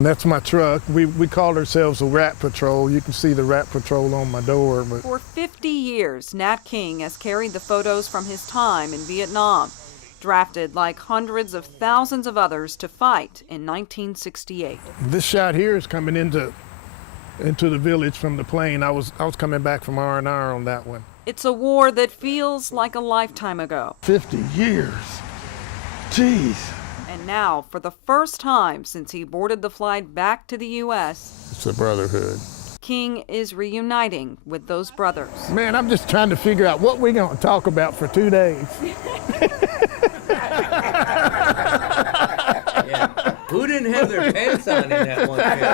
That's my truck. We called ourselves a Rat Patrol. You can see the Rat Patrol on my door. But For 50 years, Nat King has carried the photos from his time in Vietnam, drafted like hundreds of thousands of others to fight in 1968. this shot here is coming into the village from the plane. I was coming back from R&R on that one. It's a war that feels like a lifetime ago. 50 years. Jeez. And now, for the first time since he boarded the flight back to the U.S., It's a brotherhood. King is reuniting with those brothers. Man, I'm just trying to figure out what we're going to talk about for 2 days. Yeah. Who didn't have their pants on in that one picture?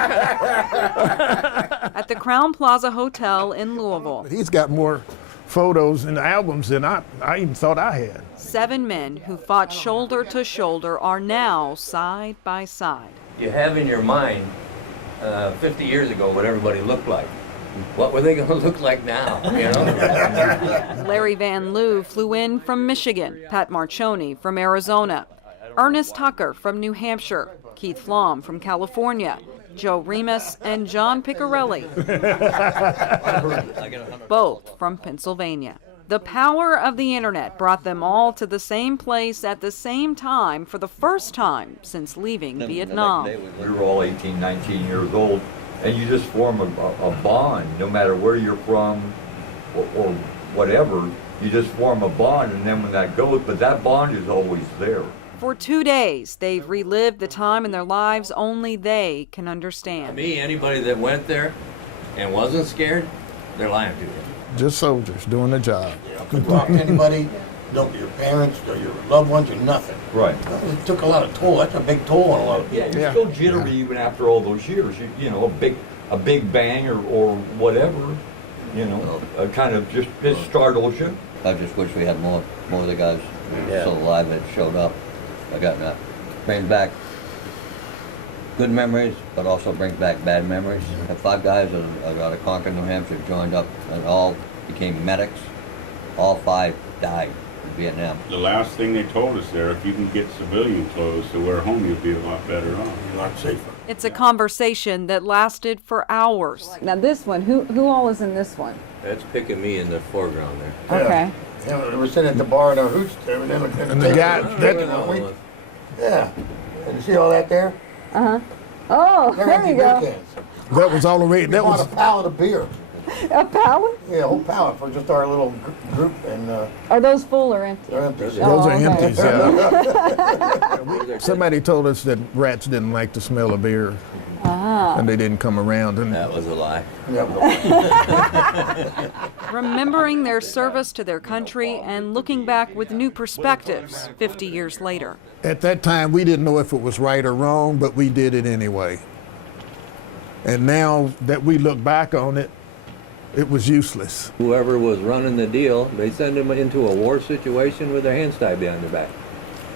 At the Crown Plaza Hotel in Louisville, He's got more photos and albums than I even thought I had. 7 men who fought shoulder to shoulder are now side by side. You have in your mind 50 years ago what everybody looked like. What were they going to look like now, you know? Larry Van Loo flew in from Michigan, Pat Marchoni from Arizona, Ernest Tucker from New Hampshire, Keith Flom from California, Joe Remus and John Piccarelli, both from Pennsylvania. The power of the internet brought them all to the same place at the same time for the first time since leaving Vietnam. We were all 18, 19 years old, and you just form a bond, no matter where you're from or whatever. You just form a bond, and then when that goes, but that bond is always there. For 2 days, they've relived the time in their lives only they can understand. Me, anybody that went there and wasn't scared, they're lying to you. Just soldiers doing the job. You couldn't talk to anybody, don't your parents or your loved ones or nothing. Right. It took a lot of toll. That's a big toll on a lot of people. Yeah, you're still jittery even after all those years. You know, a big bang or whatever, you know, kind of just it startles you. I just wish we had more of the guys still alive that showed up. I got that. Brings back good memories, but also brings back bad memories. The 5 guys out of Concord, New Hampshire joined up and all became medics. All 5 died in Vietnam. The last thing they told us there, if you can get civilian clothes to wear home, you'll be a lot better off. A lot safer. It's a conversation that lasted for hours. Now this one, who all is in this one? That's picking me in the foreground there. Okay. Yeah, we were sitting at the bar in our hooch there, and then And the guy, yeah. And you see all that there? Uh-huh. Oh, there Empty you beer go. cans. that was all the way. We That bought was a pallet of beer. A pallet? Yeah, a whole pallet for just our little group, and Are those full or empty? they're empty. those are Oh, okay. empties. Somebody told us that rats didn't like the smell of beer, and they didn't come around. And That was a lie. Remembering their service to their country and looking back with new perspectives 50 years later. at that time, we didn't know if it was right or wrong, but we did it anyway. And now that we look back on it, it was useless. Whoever was running the deal, they send them into a war situation with their hands tied behind their back.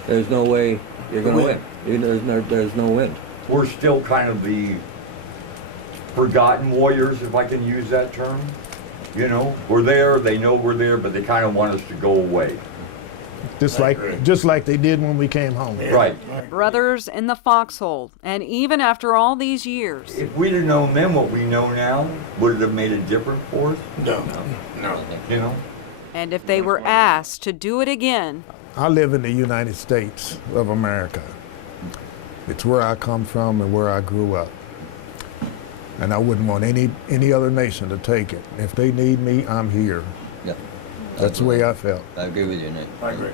There's no way you're going to win. There's no win. We're still kind of the forgotten warriors, if I can use that term. You know, we're there, they know we're there, but they kind of want us to go away. Just like they did when we came home. Right. Brothers in the Foxhole, and even after all these years, If we'd have known then what we know now, would it have made a difference for us? No. You know? and if they were asked to do it again, I live in the United States of America. It's where I come from and where I grew up. And I wouldn't want any other nation to take it. If they need me, I'm here. Yeah. That's the way I felt. I agree with you, Nick. I agree.